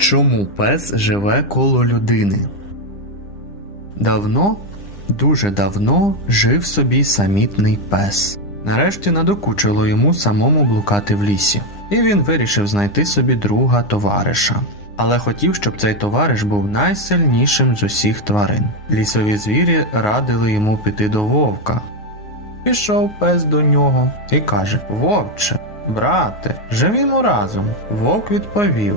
Чому пес живе коло людини? Давно, дуже давно жив собі самітний пес. Нарешті надокучило йому самому блукати в лісі, і він вирішив знайти собі друга товариша. Але хотів, щоб цей товариш був найсильнішим з усіх тварин. Лісові звірі радили йому піти до вовка. Пішов пес до нього і каже: Вовче, брате, живімо разом. Вовк відповів: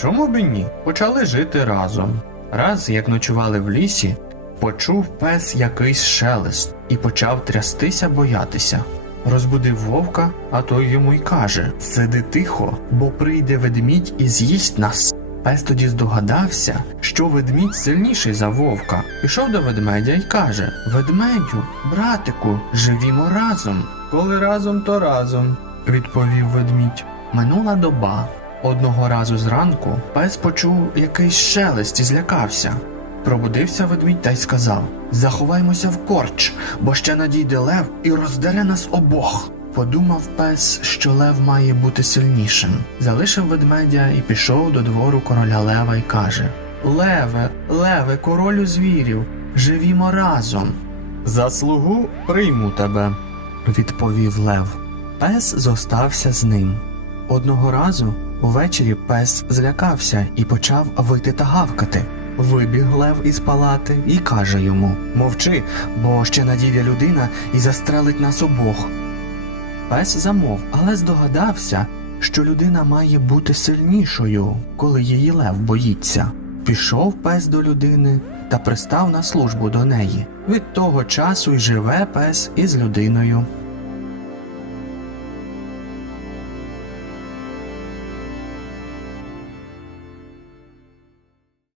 Чому б і ні? Почали жити разом. Раз, як ночували в лісі, почув пес якийсь шелест і почав трястися, боятися. Розбудив вовка, а той йому й каже: Сиди тихо, бо прийде ведмідь і з'їсть нас. Пес тоді здогадався, що ведмідь сильніший за вовка. Пішов до ведмедя і каже: Ведмедю, братику, живімо разом. Коли разом, то разом, відповів ведмідь. Минула доба. Одного разу зранку пес почув якийсь шелест і злякався. Пробудився ведмідь та й сказав: Заховаймося в корч, бо ще надійде лев і роздере нас обох. Подумав пес, що лев має бути сильнішим. Залишив ведмедя і пішов до двору короля лева і каже: Леве, леве, королю звірів, живімо разом. За слугу прийму тебе, відповів лев. Пес зостався з ним. Одного разу увечері пес злякався і почав вити та гавкати. Вибіг лев із палати і каже йому Мовчи, бо ще надійде людина і застрелить нас обох. Пес замов, але здогадався, що людина має бути сильнішою, коли її лев боїться. Пішов пес до людини та пристав на службу до неї. Від того часу й живе пес із людиною.